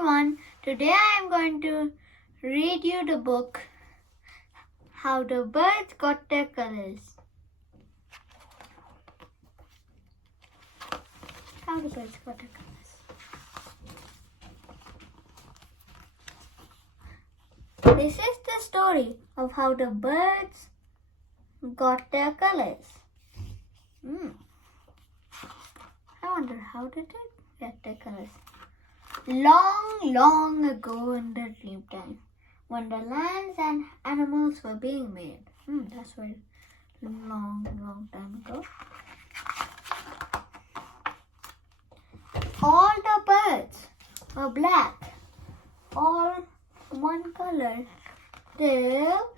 everyone. Today I am going to read you the book How the Birds Got Their Colors. How the birds got their colors. This is the story of how the birds got their colors. I wonder how did it get their colors? Long ago in the Dreamtime, when the lands and animals were being made. That's very long time ago. All the birds were black, all one color, till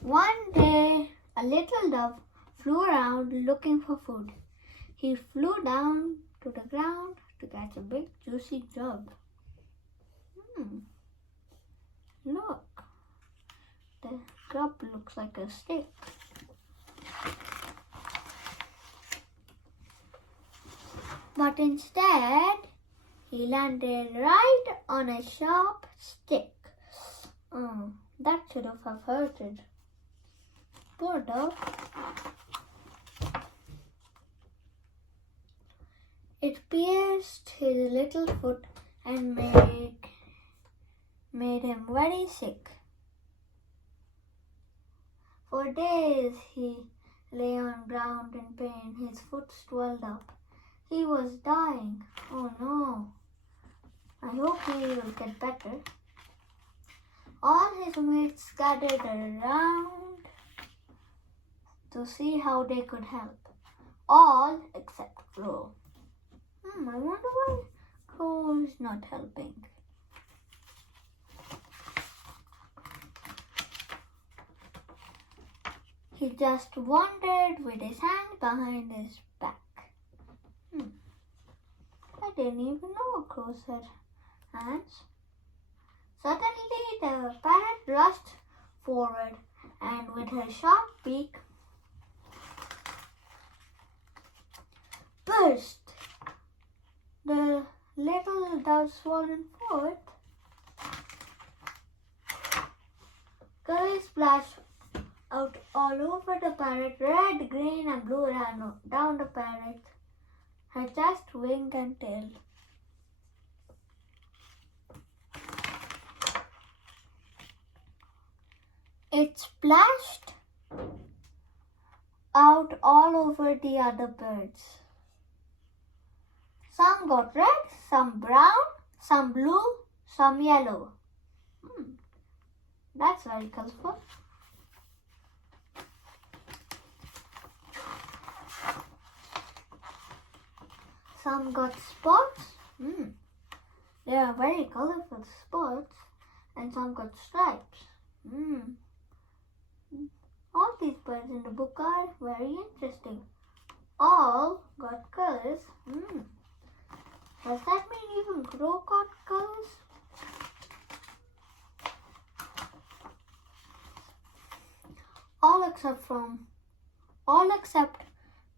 one day a little dove flew around looking for food. He flew down to the ground to catch a big juicy grub. Look, the grub looks like a stick. But instead, he landed right on a sharp stick. That should have hurted. Poor dove. It pierced his little foot and made him very sick. For days he lay on ground in pain. His foot swelled up. He was dying. Oh no. I hope he will get better. All his mates gathered around to see how they could help. All except Crow. I wonder why Crow is not helping. He just wandered with his hands behind his back. I didn't even know Crows had hands. Suddenly the parrot rushed forward and with her sharp beak burst the little dove's swollen foot. Colors splashed out all over the parrot. Red, green and blue ran down the parrot, her chest, wing and tail. It splashed out all over the other birds. Some got red, some brown, some blue, some yellow. That's very colorful. Some got spots. They are very colorful spots. And some got stripes. All these birds in the book are very interesting. All got colors. Does that mean even Crow got colors? All except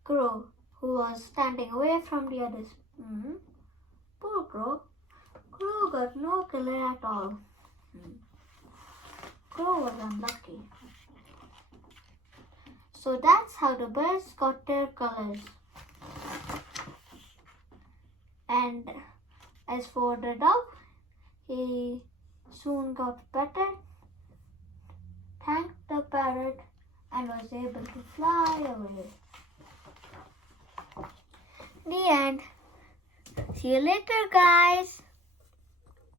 Crow, who was standing away from the others. Poor Crow. Crow got no color at all. Crow was unlucky. So that's how the birds got their colors. And as for the dove, he soon got better, thanked the parrot, and was able to fly away. The end. See you later, guys.